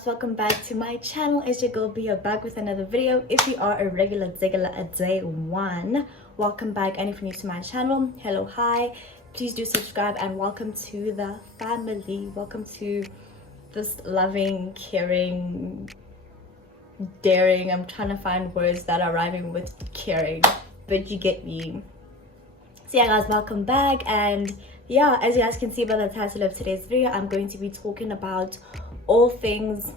loves, welcome back to my channel. It's your girl Bia back with another video. If you are a regular digger at day one, welcome back. And if you're new to my channel, hello, hi, please do subscribe and welcome to the family. Welcome to this loving, caring, daring, I'm trying to find words that are rhyming with caring, but you get me. So yeah guys, welcome back. And yeah, as you guys can see by the title of today's video, I'm going to be talking about all things.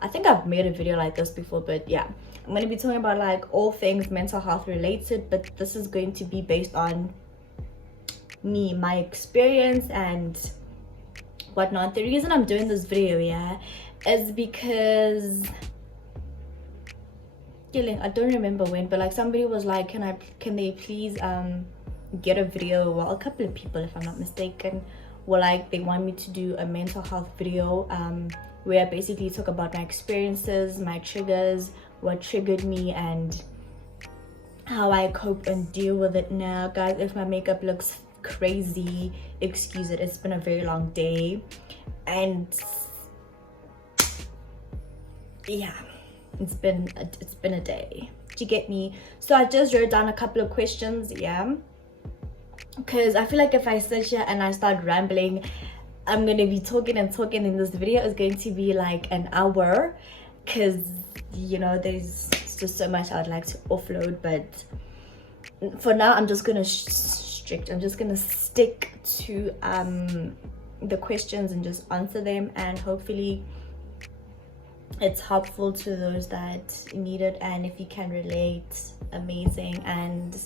I think I've made a video like this before, but yeah, I'm going to be talking about like all things mental health related, but this is going to be based on me, my experience and whatnot. The reason I'm doing this video, yeah, is because I don't remember when, but like somebody was like, can they please get a video, well, a couple of people if I'm not mistaken, were like they want me to do a mental health video where I basically talk about my experiences, my triggers, what triggered me, and how I cope and deal with it now. Guys, if my makeup looks crazy, excuse it, it's been a very long day and yeah, it's been a day. Do you get me? So I just wrote down a couple of questions, yeah, because I feel like if I sit here and I start rambling, I'm gonna be talking and talking, and this video is going to be like an hour because you know there's just so much I'd like to offload. But for now I'm just gonna I'm just gonna stick to the questions and just answer them, and hopefully it's helpful to those that need it, and if you can relate, amazing. And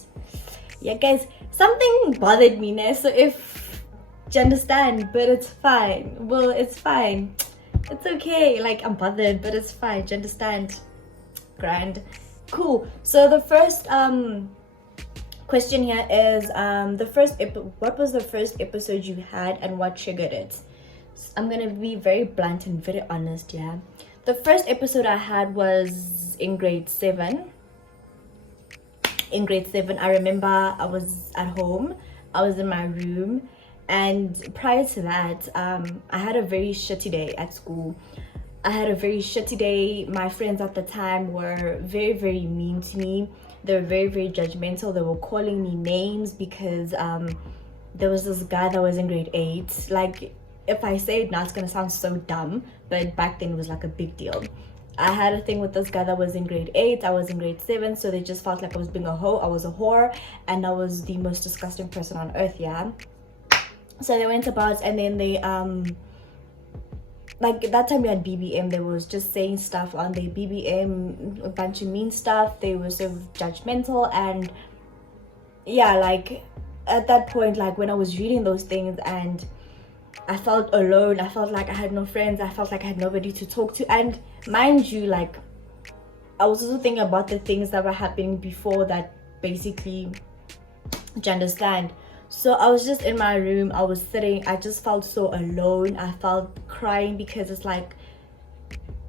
yeah guys, something bothered me now, so if you understand, but it's fine. Well, it's fine, it's okay, like I'm bothered, but it's fine. Do you understand? Grand, cool. So the first question here is what was the first episode you had and what triggered it? I'm gonna be very blunt and very honest, yeah. The first episode I had was in grade 7. In grade 7, I remember I was at home, I was in my room, and prior to that, I had a very shitty day at school. I had a very shitty day. My friends at the time were very, very mean to me. They were very, very judgmental. They were calling me names because there was this guy that was in grade 8. Like, if I say it now, it's gonna sound so dumb, but back then it was like a big deal. I had a thing with this guy that was in grade 8, I was in grade 7, so they just felt like I was being a hoe, I was a whore, and I was the most disgusting person on earth, yeah. So they went about, and then they like that time we had BBM, they was just saying stuff on the BBM, a bunch of mean stuff. They were so judgmental, and yeah, like at that point, like when I was reading those things and I felt alone, I felt like I had no friends, I felt like I had nobody to talk to. And mind you, like I was also thinking about the things that were happening before that, basically, do you understand? So I was just in my room, I was sitting, I just felt so alone. I felt crying because it's like,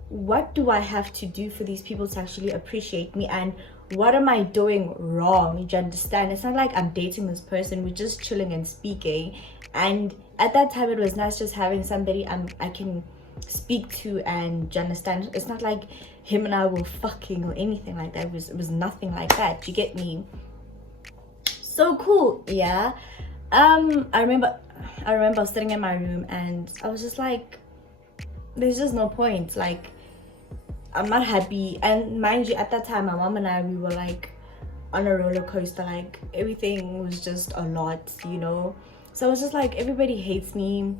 what do I have to do for these people to actually appreciate me, and what am I doing wrong? Do you understand? It's not like I'm dating this person, we're just chilling and speaking. And at that time it was nice just having somebody I can speak to, and do you understand? It's not like him and I were fucking or anything like that. It was nothing like that. Do you get me? So cool, yeah. I remember sitting in my room and I was just like, there's just no point, like I'm not happy. And mind you, at that time my mom and I, we were like on a roller coaster, like everything was just a lot, you know. So I was just like, everybody hates me,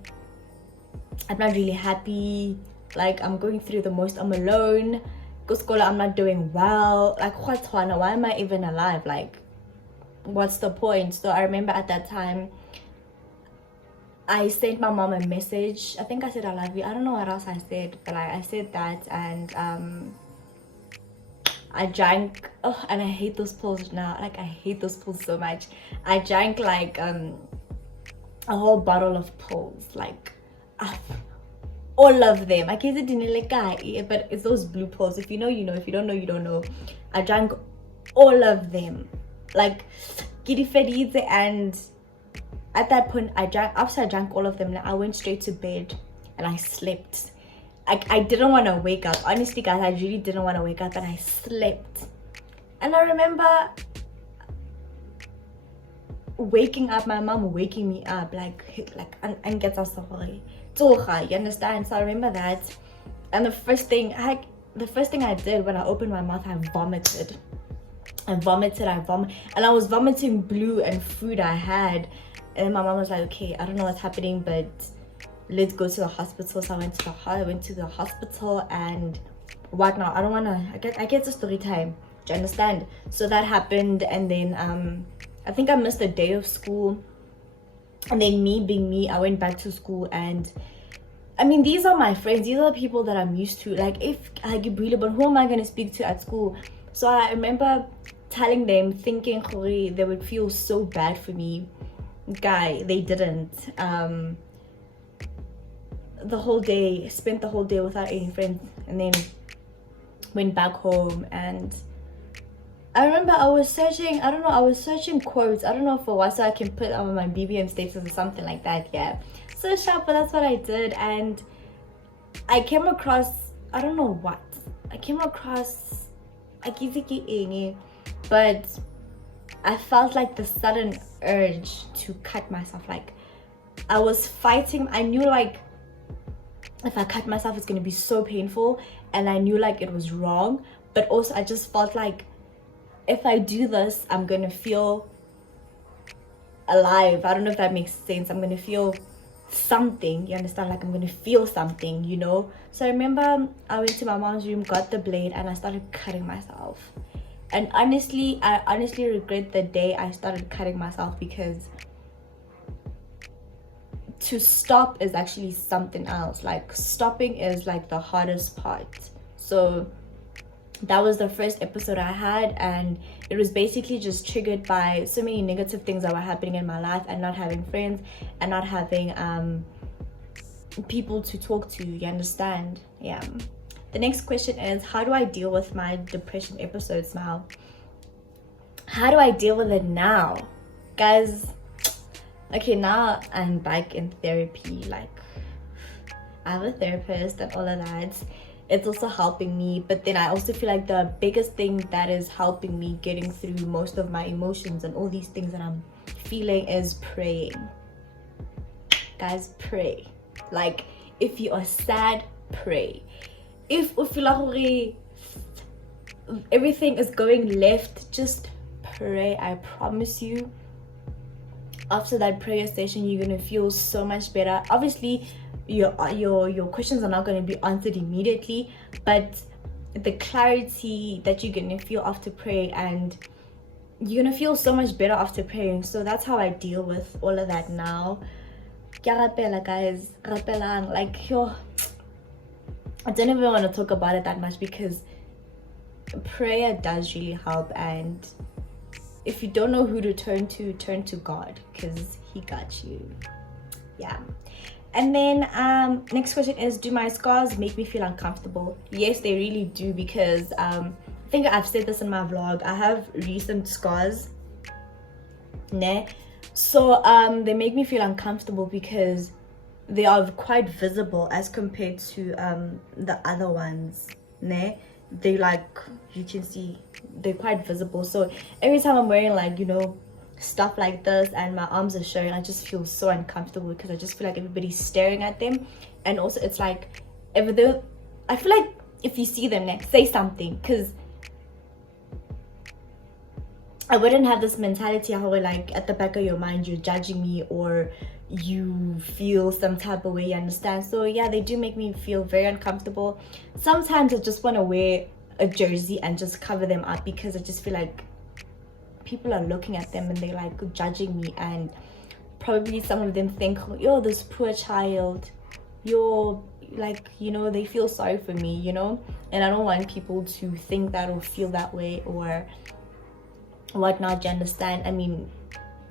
I'm not really happy, like I'm going through the most, I'm alone, go school, I'm not doing well, like why am I even alive, like what's the point? So I remember at that time I sent my mom a message. I think I said I love you, I don't know what else I said, but like I said that. And I drank, oh, and I hate those pills now, like I hate those pills so much. I drank like a whole bottle of pills, like all of them. I guess it didn't like, but it's those blue pills. If you know, you know. If you don't know, you don't know. I drank all of them, like Giddy Fedize. And at that point, after I drank all of them, I went straight to bed and I slept. I didn't want to wake up. Honestly, guys, I really didn't want to wake up, and I slept. And I remember waking up, my mom waking me up, and get us sorry. You understand? So I remember that. And the first thing I did when I opened my mouth, I vomited. And I was vomiting blue and food I had. And my mom was like, okay, I don't know what's happening, but let's go to the hospital. So I went to the hospital, and whatnot. I get the story time. Do you understand? So that happened, and then I think I missed a day of school. And then me being me, I went back to school, and I mean, these are my friends. These are the people that I'm used to. Like, if I get bullied, but who am I going to speak to at school? So I remember telling them, thinking they would feel so bad for me. Guy, they didn't. Spent the whole day without any friends, and then went back home. And I remember I was searching quotes. I don't know for what, so I can put on my BBM status or something like that. Yeah, so sharp, but that's what I did. And I came across, I don't know what, but I felt like the sudden urge to cut myself. Like, I was fighting. I knew, like, if I cut myself, it's gonna be so painful, and I knew, like, it was wrong. But also, I just felt like if I do this, I'm gonna feel alive. I don't know if that makes sense. I'm gonna feel something, you understand? Like, I'm gonna feel something, you know? So I remember I went to my mom's room, got the blade, and I started cutting myself. And honestly, I honestly regret the day I started cutting myself, because to stop is actually something else. Like, stopping is like the hardest part. So that was the first episode I had, and it was basically just triggered by so many negative things that were happening in my life, and not having friends, and not having people to talk to, you understand? Yeah. The next question is, how do I deal with my depression episodes now? How do I deal with it now? Guys, okay, now I'm back in therapy. Like, I have a therapist and all of that. It's also helping me, but then I also feel like the biggest thing that is helping me getting through most of my emotions and all these things that I'm feeling is praying. Guys, pray. Like, if you are sad, pray. If you feel like everything is going left, just pray. I promise you, after that prayer session, you're gonna feel so much better. Obviously, your questions are not going to be answered immediately, but the clarity that you're going to feel after praying, and you're going to feel so much better after praying. So that's how I deal with all of that now. Guys, like, yo, I don't even want to talk about it that much, because prayer does really help. And if you don't know who to turn to God, because he got you. Yeah. And then next question is, do my scars make me feel uncomfortable? Yes, they really do, because I think I've said this in my vlog. I have recent scars, ne? So they make me feel uncomfortable because they are quite visible as compared to the other ones, ne? They, like, you can see they're quite visible. So every time I'm wearing, like, you know, stuff like this and my arms are showing, I just feel so uncomfortable, because I just feel like everybody's staring at them. And also, it's like, I feel like if you see them next, say something, because I wouldn't have this mentality how, like, at the back of your mind you're judging me, or you feel some type of way, you understand? So yeah, they do make me feel very uncomfortable. Sometimes I just want to wear a jersey and just cover them up, because I just feel like people are looking at them and they're like judging me, and probably some of them think, yo, this poor child, you're like, you know, they feel sorry for me, you know? And I don't want people to think that or feel that way or whatnot, you understand? I mean,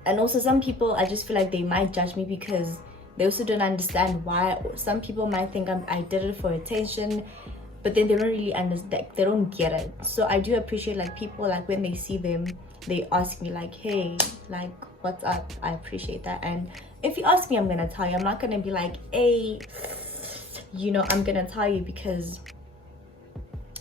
and also some people, I just feel like they might judge me because they also don't understand why. Some people might think I did it for attention, but then they don't really understand, they don't get it. So I do appreciate, like, people, like, when they see them, they ask me, like, hey, like, what's up? I appreciate that. And if you ask me, I'm gonna tell you. I'm not gonna be like, hey, you know, I'm gonna tell you because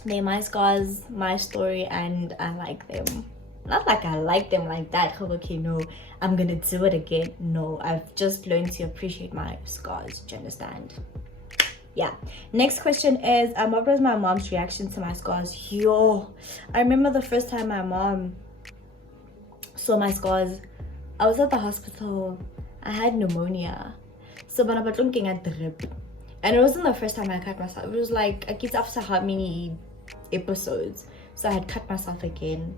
they're my scars, my story, and I like them. Not like I like them like that. Okay, no, I'm gonna do it again. No, I've just learned to appreciate my scars. Do you understand? Yeah. Next question is, what was my mom's reaction to my scars? Yo, I remember the first time my mom saw my scars. I was at the hospital. I had pneumonia. So when I was looking at the rib, and it wasn't the first time I cut myself. It was like, I guess after how many episodes. So I had cut myself again.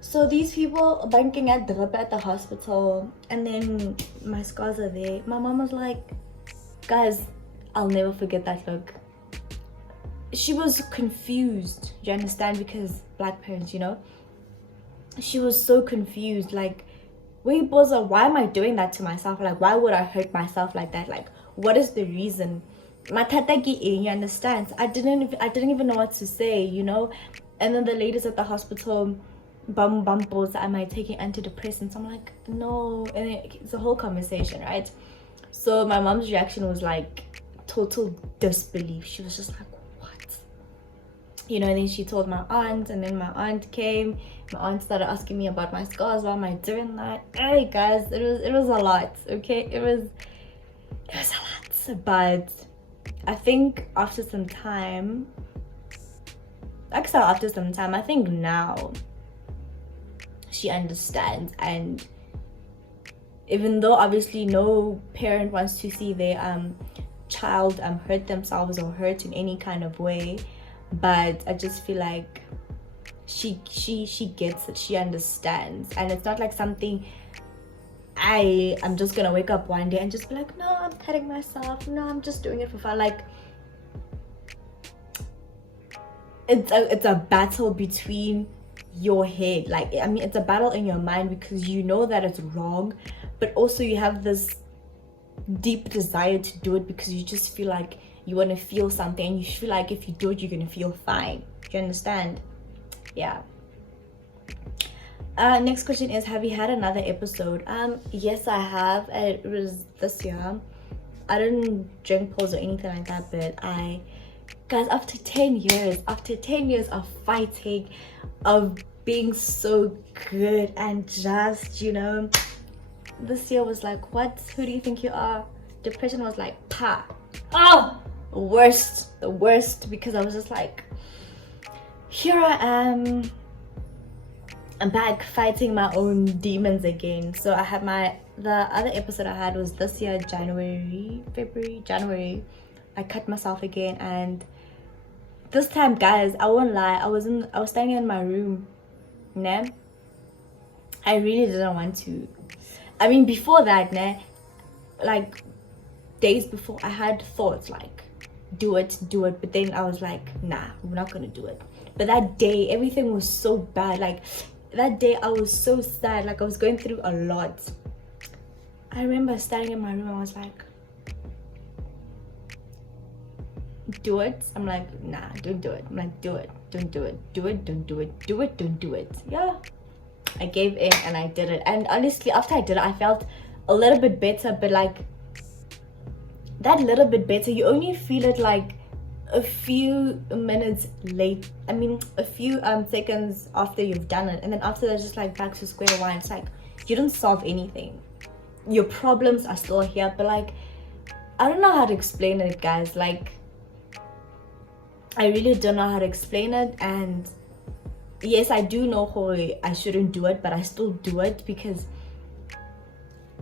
So these people banking at the rib at the hospital, and then my scars are there. My mom was like, guys, I'll never forget that look. She was confused, you understand, because black parents, you know. She was so confused, like, wait, Boza, why am I doing that to myself? Like, why would I hurt myself like that? Like, what is the reason? You understand? I didn't even know what to say, you know. And then the ladies at the hospital, Boza, am I taking antidepressants? I'm like, no. And it's a whole conversation, right? So my mom's reaction was like total disbelief. She was just like, what? You know, and then she told my aunt, and then my aunt came. My aunt started asking me about my scars. Why am I doing that? Hey guys, it was a lot, okay? It was a lot. But I think after some time, I think now she understands. And even though obviously no parent wants to see their child hurt themselves or hurt in any kind of way, but I just feel like she gets it. She understands. And it's not like something I'm just gonna wake up one day and just be like, no, I'm cutting myself, no, I'm just doing it for fun. Like, it's a battle between your head. Like, I mean, it's a battle in your mind, because you know that it's wrong, but also you have this deep desire to do it because you just feel like you want to feel something, and you feel like if you do it, you're gonna feel fine. Do you understand? Yeah. Next question is, have you had another episode? Yes, I have. It was this year. I didn't drink pills or anything like that, but guys, after 10 years of fighting, of being so good, and just, you know, this year was like, what? Who do you think you are? Depression was like, pa. Oh, the worst, because I was just like, here I am. I'm back fighting my own demons again. So I had the other episode I had was this year, January. I cut myself again, and this time, guys, I won't lie, I was standing in my room, nah. I really didn't want to. I mean, before that, nah, like days before, I had thoughts like, do it, but then I was like, nah, we're not gonna do it. But that day, everything was so bad. Like, that day I was so sad, like I was going through a lot. I remember standing in my room, I was like, do it. I'm like, nah, don't do it. I'm like, do it, don't do it, do it, don't do it, do it, don't do it. Yeah, I gave in and I did it. And honestly, after I did it, I felt a little bit better. But like, that little bit better, you only feel it like a few minutes late. I mean, a few seconds after you've done it, and then after that, just like back to square one. It's like you don't solve anything. Your problems are still here, but like, I don't know how to explain it, guys. Like, I really don't know how to explain it. And yes, I do know how I shouldn't do it, but I still do it because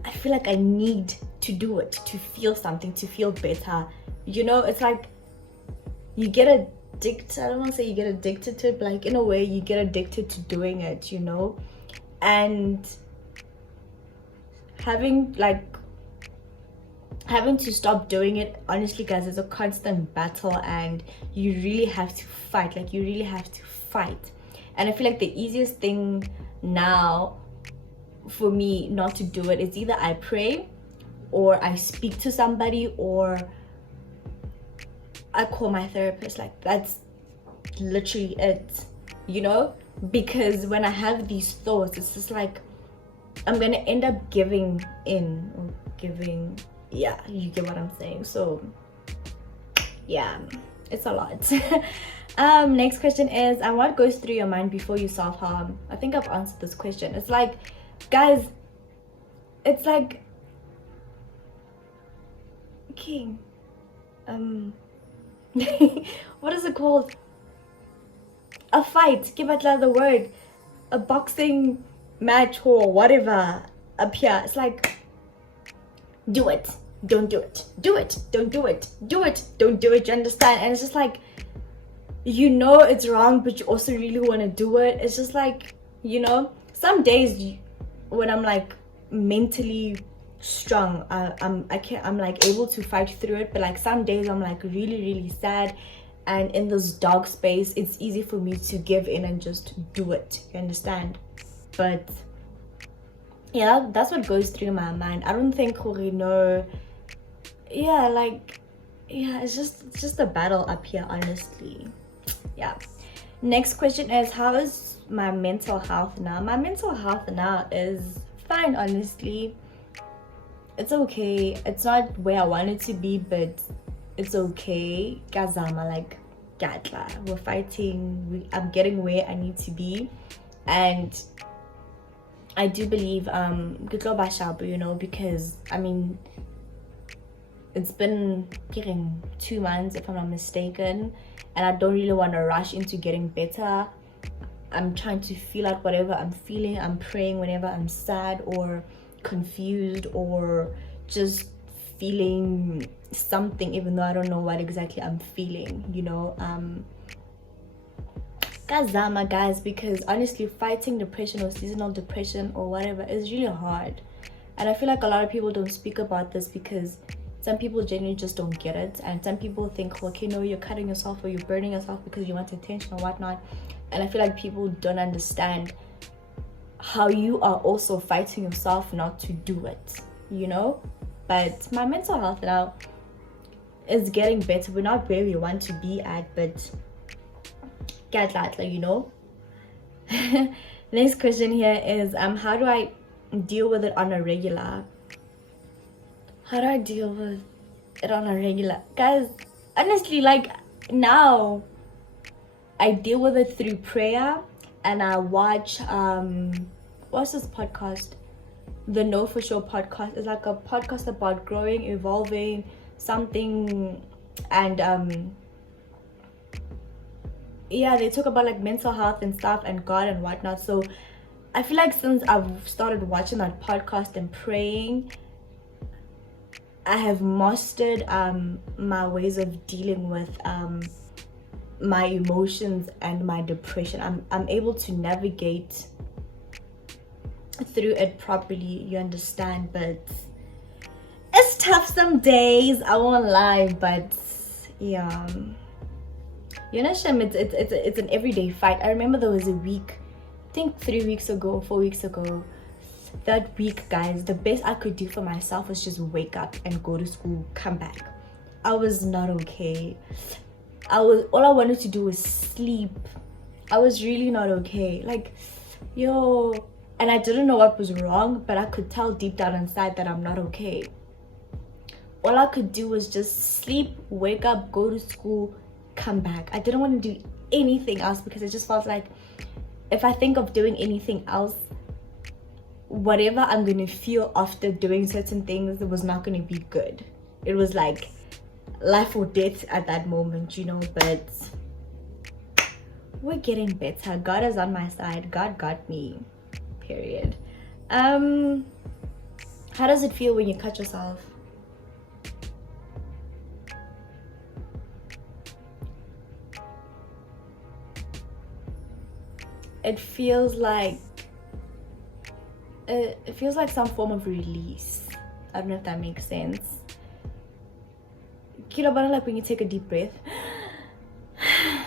I feel like I need to do it to feel something, to feel better. You know, it's like you get addicted. I don't want to say you get addicted to it, but like in a way you get addicted to doing it, you know. And having to stop doing it, honestly guys, is a constant battle, and you really have to fight. Like, you really have to fight. And I feel like the easiest thing now for me not to do it is either I pray, or I speak to somebody, or I call my therapist. Like, that's literally it, you know. Because when I have these thoughts, it's just like I'm gonna end up giving in, or giving, yeah, you get what I'm saying. So Yeah, it's a lot. Next question is, and what goes through your mind before you self-harm? I think I've answered this question. It's like, guys, it's like, king, what is it called? A fight, give it the word, a boxing match or whatever up here. It's like, do it, don't do it, do it, don't do it, do it, don't do it, you understand? And it's just like, you know it's wrong, but you also really want to do it. It's just like, you know, some days when I'm like mentally strong, I'm like able to fight through it, but like some days I'm like really sad, and in this dark space it's easy for me to give in and just do it, you understand? But yeah, that's what goes through my mind. I don't think no, yeah, like, yeah, it's just a battle up here, honestly. Yeah. Next question is, how is my mental health now? My mental health now is fine, honestly. It's okay. It's not where I want it to be, but it's okay. Kazama, like, Gatla. We're fighting. I'm getting where I need to be. And I do believe you know, because I mean, it's been 2 months if I'm not mistaken, and I don't really want to rush into getting better. I'm trying to feel out whatever I'm feeling. I'm praying whenever I'm sad or confused or just feeling something, even though I don't know what exactly I'm feeling, you know. Kazama, guys, because honestly, fighting depression or seasonal depression or whatever is really hard. And I feel like a lot of people don't speak about this because some people genuinely just don't get it. And some people think, okay, no, you're cutting yourself or you're burning yourself because you want attention or whatnot. And I feel like people don't understand how you are also fighting yourself not to do it, you know? But my mental health now is getting better. We're not where we want to be at, but get that, like, you know. Next question here is, how do I deal with it on a regular? How do I deal with it on a regular? Guys, honestly, like, now I deal with it through prayer, and I watch what's this podcast? The Know For Sure podcast. It's like a podcast about growing, evolving something, and yeah, they talk about like mental health and stuff and God and whatnot. So I feel like since I've started watching that podcast and praying, I have mastered my ways of dealing with my emotions and my depression. I'm able to navigate through it properly, you understand? But it's tough some days, I won't lie. But yeah, you know, Shem, it's an everyday fight. I remember there was a week, I think 3 weeks ago, 4 weeks ago, that week, guys, the best I could do for myself was just wake up and go to school, come back. I was not okay. All I wanted to do was sleep. I was really not okay. Like, yo, and I didn't know what was wrong, but I could tell deep down inside that I'm not okay. All I could do was just sleep, wake up, go to school, come back. I didn't want to do anything else because it just felt like if I think of doing anything else, whatever I'm going to feel after doing certain things, it was not going to be good. It was like life or death at that moment, you know. But we're getting better. God is on my side. God got me, period. How does it feel when you cut yourself? It feels like some form of release. I don't know if that makes sense. Like when you take a deep breath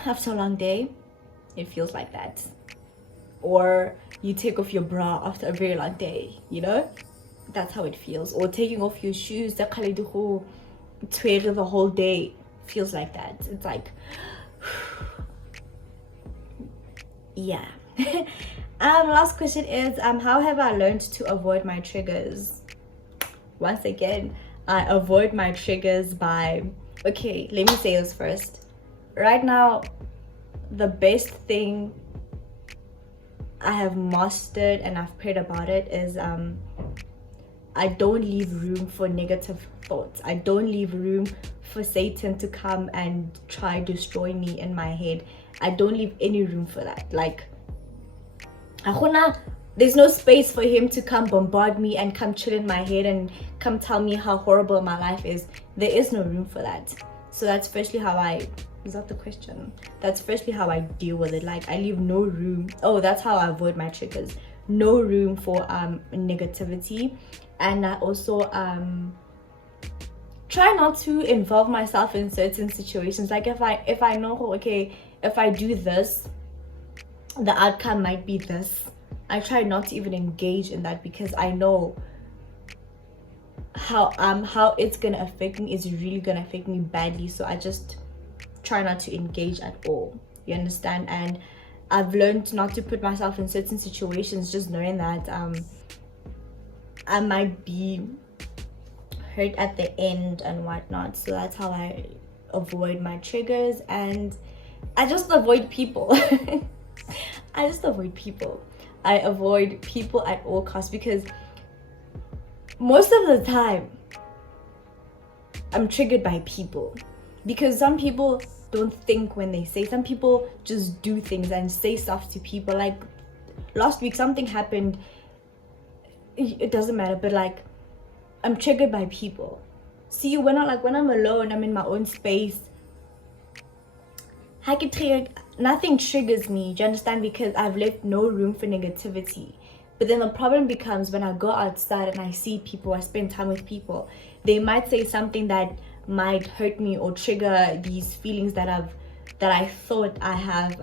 after a long day, it feels like that. Or you take off your bra after a very long day, you know? That's how it feels. Or taking off your shoes, the whole day feels like that. It's like, yeah. Last question is, how have I learned to avoid my triggers? Once again, I avoid my triggers by okay, let me say this first. Right now, the best thing I have mastered and I've prayed about it is I don't leave room for negative thoughts. I don't leave room for Satan to come and try destroy me in my head. I don't leave any room for that. Like, there's no space for him to come bombard me and come chill in my head and come tell me how horrible my life is. There is no room for that. So that's firstly how I, is that the question? That's firstly how I deal with it. Like, I leave no room. Oh, that's how I avoid my triggers. No room for negativity. And I also try not to involve myself in certain situations. Like if I know, okay, if I do this, the outcome might be this, I try not to even engage in that, because I know how it's gonna affect me is really gonna affect me badly. So I just try not to engage at all, you understand? And I've learned not to put myself in certain situations, just knowing that I might be hurt at the end and whatnot. So that's how I avoid my triggers, and I just avoid people. I just avoid people. I avoid people at all costs, because most of the time I'm triggered by people, because some people don't think when they say, some people just do things and say stuff to people. Like last week something happened, it doesn't matter, but like I'm triggered by people. See, when I'm alone, I'm in my own space, nothing triggers me, do you understand? Because I've left no room for negativity. But then the problem becomes when I go outside and I see people, I spend time with people, they might say something that might hurt me or trigger these feelings that I thought I have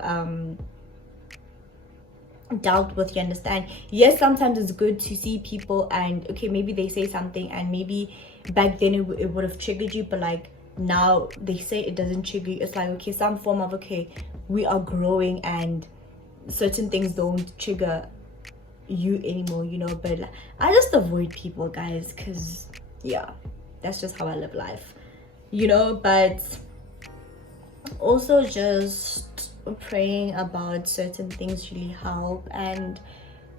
dealt with, you understand? Yes, sometimes it's good to see people and okay, maybe they say something and maybe back then it would have triggered you, but like now they say it doesn't trigger you. It's like, okay, some form of, okay, we are growing and certain things don't trigger you anymore, you know? But like, I just avoid people, guys, because yeah, that's just how I live life, you know? But also just praying about certain things really help, and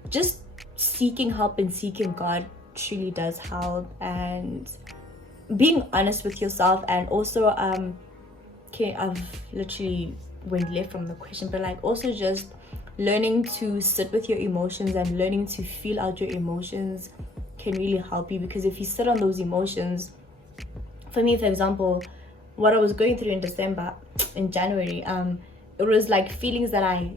just seeking help and seeking God truly does help, and being honest with yourself. And also okay, I've literally went left from the question, but like also just learning to sit with your emotions and learning to feel out your emotions can really help you. Because if you sit on those emotions, for me, for example, what I was going through in January, it was like feelings that I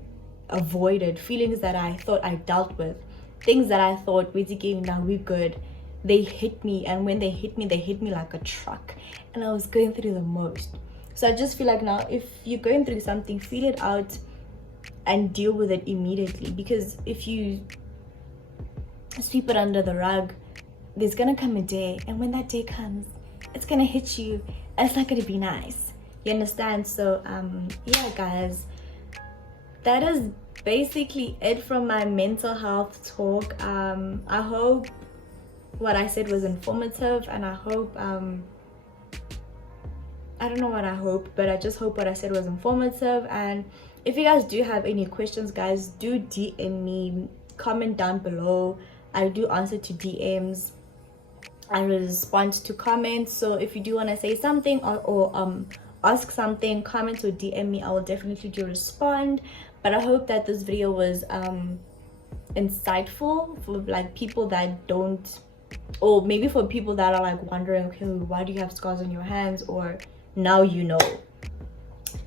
avoided, feelings that I thought I dealt with, things that I thought now we're good. They hit me, and when they hit me like a truck, and I was going through the most. So I just feel like now, if you're going through something, feel it out and deal with it immediately. Because if you sweep it under the rug, there's gonna come a day, and when that day comes, it's gonna hit you, and it's not gonna be nice, you understand? So yeah, guys, that is basically it from my mental health talk. I hope what I said was informative, and I hope I don't know what I hope, but I just hope what I said was informative. And if you guys do have any questions, guys, do DM me, comment down below. I do answer to DMs, I respond to comments. So if you do want to say something or ask something, comment or DM me, I will definitely do respond. But I hope that this video was insightful for like people that don't, or maybe for people that are like wondering, okay, why do you have scars on your hands? Or now you know.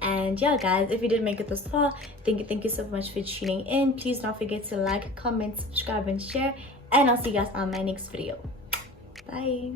And yeah, guys, if you did make it this far, thank you so much for tuning in. Please don't forget to like, comment, subscribe and share, and I'll see you guys on my next video. Bye.